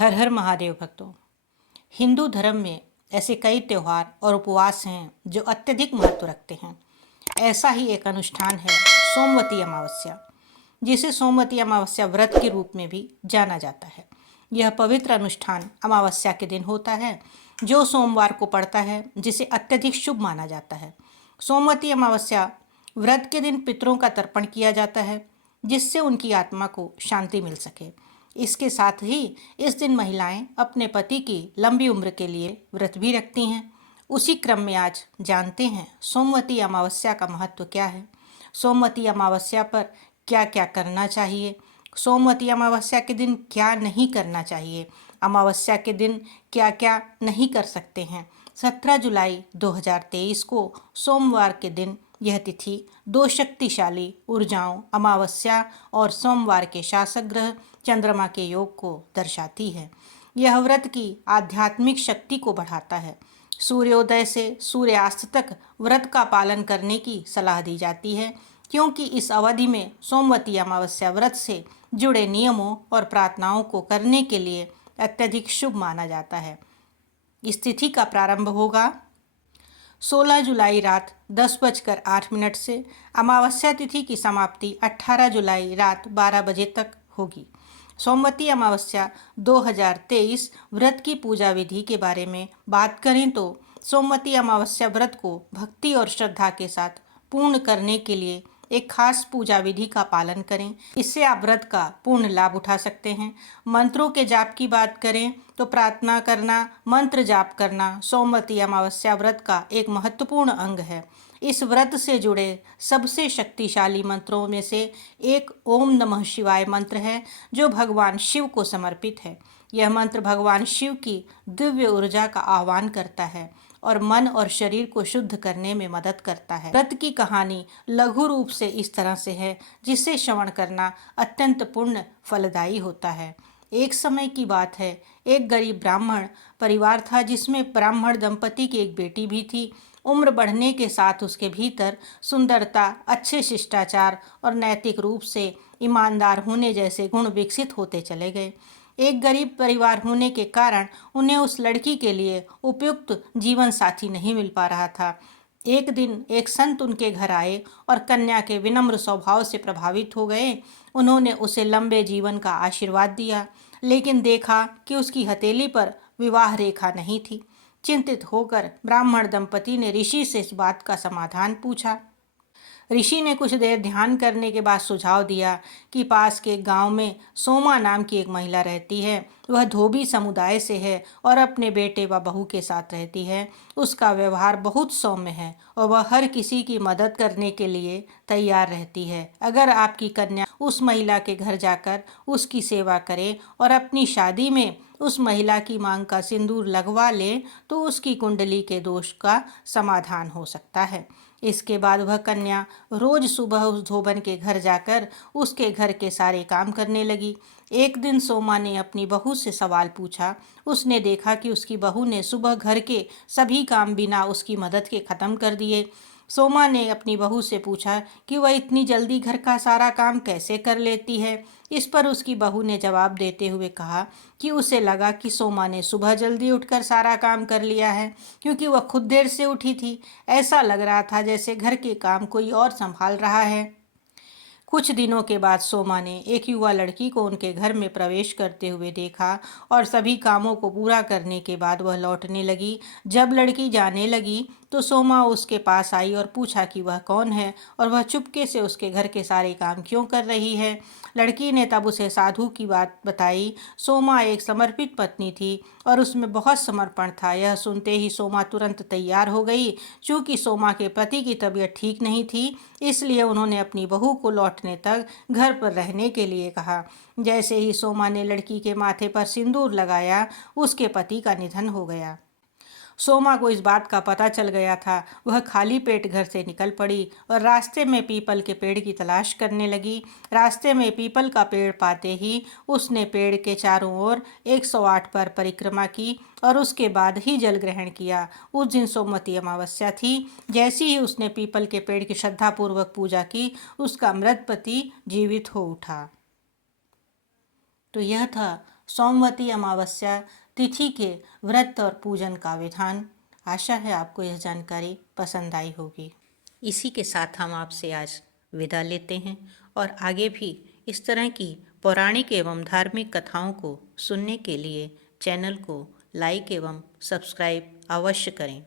हर हर महादेव भक्तों। हिंदू धर्म में ऐसे कई त्यौहार और उपवास हैं जो अत्यधिक महत्व रखते हैं। ऐसा ही एक अनुष्ठान है सोमवती अमावस्या, जिसे सोमवती अमावस्या व्रत के रूप में भी जाना जाता है। यह पवित्र अनुष्ठान अमावस्या के दिन होता है जो सोमवार को पड़ता है, जिसे अत्यधिक शुभ माना जाता है। सोमवती अमावस्या व्रत के दिन पितरों का तर्पण किया जाता है, जिससे उनकी आत्मा को शांति मिल सके। इसके साथ ही इस दिन महिलाएं अपने पति की लंबी उम्र के लिए व्रत भी रखती हैं। उसी क्रम में आज जानते हैं सोमवती अमावस्या का महत्व क्या है, सोमवती अमावस्या पर क्या क्या करना चाहिए, सोमवती अमावस्या के दिन क्या नहीं करना चाहिए, अमावस्या के दिन क्या क्या नहीं कर सकते हैं। 17 जुलाई 2023 को सोमवार के दिन यह तिथि दो शक्तिशाली ऊर्जाओं अमावस्या और सोमवार के शासक ग्रह चंद्रमा के योग को दर्शाती है। यह व्रत की आध्यात्मिक शक्ति को बढ़ाता है। सूर्योदय से सूर्यास्त तक व्रत का पालन करने की सलाह दी जाती है, क्योंकि इस अवधि में सोमवती अमावस्या व्रत से जुड़े नियमों और प्रार्थनाओं को करने के लिए अत्यधिक शुभ माना जाता है। इस तिथि का प्रारंभ होगा 16 जुलाई रात 10:08 से। अमावस्या तिथि की समाप्ति 18 जुलाई रात 12 बजे तक होगी। सोमवती अमावस्या 2023 व्रत की पूजा विधि के बारे में बात करें तो सोमवती अमावस्या व्रत को भक्ति और श्रद्धा के साथ पूर्ण करने के लिए एक खास पूजा विधि का पालन करें। इससे आप व्रत का पूर्ण लाभ उठा सकते हैं। मंत्रों के जाप की बात करें तो प्रार्थना करना, मंत्र जाप करना सोमवती अमावस्या व्रत का एक महत्वपूर्ण अंग है। इस व्रत से जुड़े सबसे शक्तिशाली मंत्रों में से एक ओम नमः शिवाय मंत्र है, जो भगवान शिव को समर्पित है। यह मंत्र भगवान शिव की दिव्य ऊर्जा का आह्वान करता है और मन और शरीर को शुद्ध करने में मदद करता है। व्रत की कहानी लघु रूप से इस तरह से है, जिसे श्रवण करना अत्यंत पुण्य फलदायी होता है। एक समय की बात है, एक गरीब ब्राह्मण परिवार था, जिसमें ब्राह्मण दंपति की एक बेटी भी थी। उम्र बढ़ने के साथ उसके भीतर सुंदरता, अच्छे शिष्टाचार और नैतिक रूप से ईमानदार होने जैसे गुण विकसित होते चले गए। एक गरीब परिवार होने के कारण उन्हें उस लड़की के लिए उपयुक्त जीवन साथी नहीं मिल पा रहा था। एक दिन एक संत उनके घर आए और कन्या के विनम्र स्वभाव से प्रभावित हो गए। उन्होंने उसे लंबे जीवन का आशीर्वाद दिया, लेकिन देखा कि उसकी हथेली पर विवाह रेखा नहीं थी। चिंतित होकर ब्राह्मण दंपति ने ऋषि से इस बात का समाधान पूछा। ऋषि ने कुछ देर ध्यान करने के बाद सुझाव दिया कि पास के गांव में सोमा नाम की एक महिला रहती है। वह धोबी समुदाय से है और अपने बेटे व बहू के साथ रहती है। उसका व्यवहार बहुत सौम्य है और वह हर किसी की मदद करने के लिए तैयार रहती है। अगर आपकी कन्या उस महिला के घर जाकर उसकी सेवा करे और अपनी शादी में उस महिला की मांग का सिंदूर लगवा ले, तो उसकी कुंडली के दोष का समाधान हो सकता है। इसके बाद वह कन्या रोज सुबह उस धोबन के घर जाकर उसके घर के सारे काम करने लगी। एक दिन सोमा ने अपनी बहू से सवाल पूछा। उसने देखा कि उसकी बहू ने सुबह घर के सभी काम बिना उसकी मदद के खत्म कर दिए। सोमा ने अपनी बहू से पूछा कि वह इतनी जल्दी घर का सारा काम कैसे कर लेती है। इस पर उसकी बहू ने जवाब देते हुए कहा कि उसे लगा कि सोमा ने सुबह जल्दी उठकर सारा काम कर लिया है, क्योंकि वह खुद देर से उठी थी। ऐसा लग रहा था जैसे घर के काम कोई और संभाल रहा है। कुछ दिनों के बाद सोमा ने एक युवा लड़की को उनके घर में प्रवेश करते हुए देखा और सभी कामों को पूरा करने के बाद वह लौटने लगी। जब लड़की जाने लगी तो सोमा उसके पास आई और पूछा कि वह कौन है और वह चुपके से उसके घर के सारे काम क्यों कर रही है। लड़की ने तब उसे साधु की बात बताई। सोमा एक समर्पित पत्नी थी और उसमें बहुत समर्पण था। यह सुनते ही सोमा तुरंत तैयार हो गई। चूँकि सोमा के पति की तबीयत ठीक नहीं थी, इसलिए उन्होंने अपनी बहू को लौटने तक घर पर रहने के लिए कहा। जैसे ही सोमा ने लड़की के माथे पर सिंदूर लगाया, उसके पति का निधन हो गया। सोमा को इस बात का पता चल गया था। वह खाली पेट घर से निकल पड़ी और रास्ते में पीपल के पेड़ की तलाश करने लगी। रास्ते में पीपल का पेड़ पाते ही उसने पेड़ के चारों ओर 108 बार परिक्रमा की और उसके बाद ही जल ग्रहण किया। उस दिन सोमवती अमावस्या थी। जैसे ही उसने पीपल के पेड़ की श्रद्धापूर्वक पूजा की, उसका मृत पति जीवित हो उठा। तो यह था सोमवती अमावस्या तिथि के व्रत और पूजन का विधान। आशा है आपको यह जानकारी पसंद आई होगी। इसी के साथ हम आपसे आज विदा लेते हैं और आगे भी इस तरह की पौराणिक एवं धार्मिक कथाओं को सुनने के लिए चैनल को लाइक एवं सब्सक्राइब अवश्य करें।